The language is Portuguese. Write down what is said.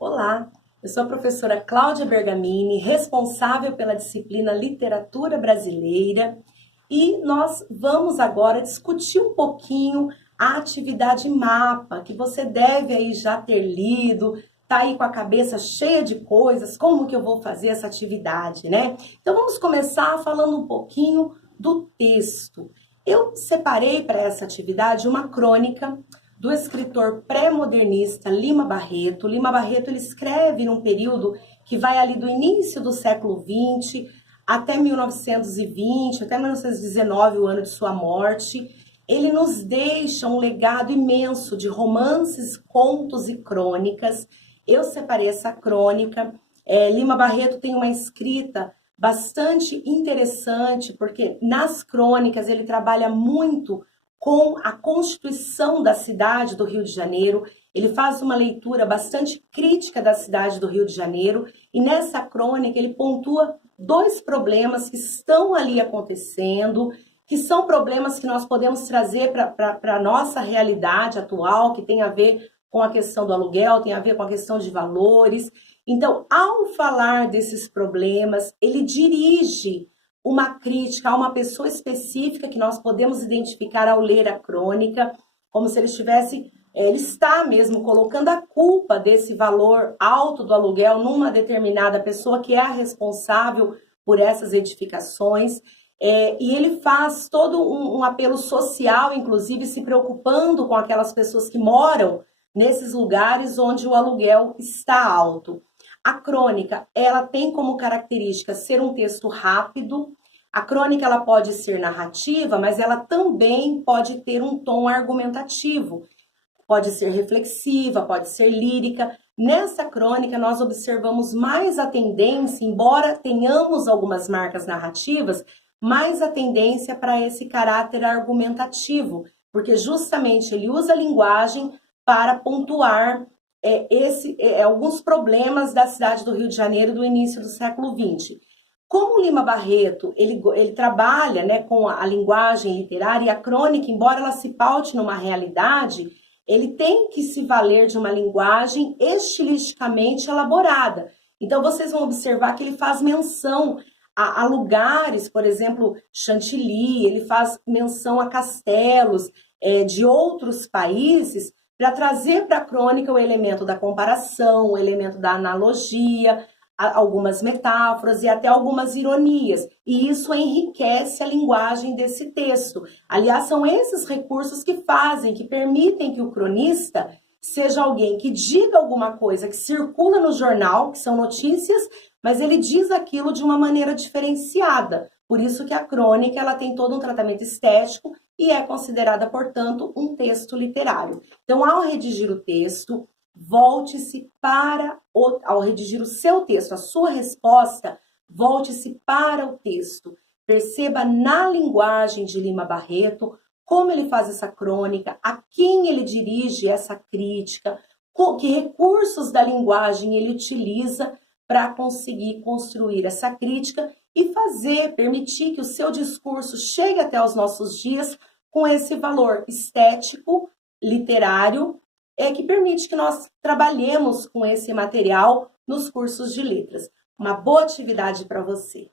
Olá, eu sou a professora Cláudia Bergamini, responsável pela disciplina Literatura Brasileira, e nós vamos agora discutir um pouquinho a atividade mapa, que você deve aí já ter lido, tá aí com a cabeça cheia de coisas, como que eu vou fazer essa atividade, né? Então vamos começar falando um pouquinho do texto. Eu separei para essa atividade uma crônica do escritor pré-modernista Lima Barreto. Lima Barreto ele escreve num período que vai ali do início do século XX até 1920, até 1919, o ano de sua morte. Ele nos deixa um legado imenso de romances, contos e crônicas. Eu separei essa crônica. Lima Barreto tem uma escrita bastante interessante, porque nas crônicas ele trabalha muito com a constituição da cidade do Rio de Janeiro. Ele faz uma leitura bastante crítica da cidade do Rio de Janeiro e nessa crônica ele pontua dois problemas que estão ali acontecendo, que são problemas que nós podemos trazer para a nossa realidade atual, que tem a ver com a questão do aluguel, tem a ver com a questão de valores. Então, ao falar desses problemas, ele dirige uma crítica a uma pessoa específica que nós podemos identificar ao ler a crônica, como se ele estivesse, ele está mesmo colocando a culpa desse valor alto do aluguel numa determinada pessoa que é a responsável por essas edificações. E ele faz todo um apelo social, inclusive se preocupando com aquelas pessoas que moram nesses lugares onde o aluguel está alto. A crônica, ela tem como característica ser um texto rápido. A crônica ela pode ser narrativa, mas ela também pode ter um tom argumentativo. Pode ser reflexiva, pode ser lírica. Nessa crônica, nós observamos mais a tendência, embora tenhamos algumas marcas narrativas, mais a tendência para esse caráter argumentativo, porque justamente ele usa a linguagem para pontuar alguns problemas da cidade do Rio de Janeiro do início do século XX. Como Lima Barreto, ele trabalha, né, com a linguagem literária e a crônica, embora ela se paute numa realidade, ele tem que se valer de uma linguagem estilisticamente elaborada. Então, vocês vão observar que ele faz menção a lugares, por exemplo, Chantilly, ele faz menção a castelos de outros países, para trazer para a crônica o elemento da comparação, o elemento da analogia, algumas metáforas e até algumas ironias. E isso enriquece a linguagem desse texto. Aliás, são esses recursos que fazem, que permitem que o cronista seja alguém que diga alguma coisa que circula no jornal, que são notícias, mas ele diz aquilo de uma maneira diferenciada. Por isso que a crônica ela tem todo um tratamento estético e é considerada, portanto, um texto literário. Então, ao redigir o texto, volte-se ao redigir o seu texto, a sua resposta, volte-se para o texto. Perceba na linguagem de Lima Barreto como ele faz essa crônica, a quem ele dirige essa crítica, que recursos da linguagem ele utiliza para conseguir construir essa crítica e permitir que o seu discurso chegue até os nossos dias com esse valor estético, literário, que permite que nós trabalhemos com esse material nos cursos de letras. Uma boa atividade para você.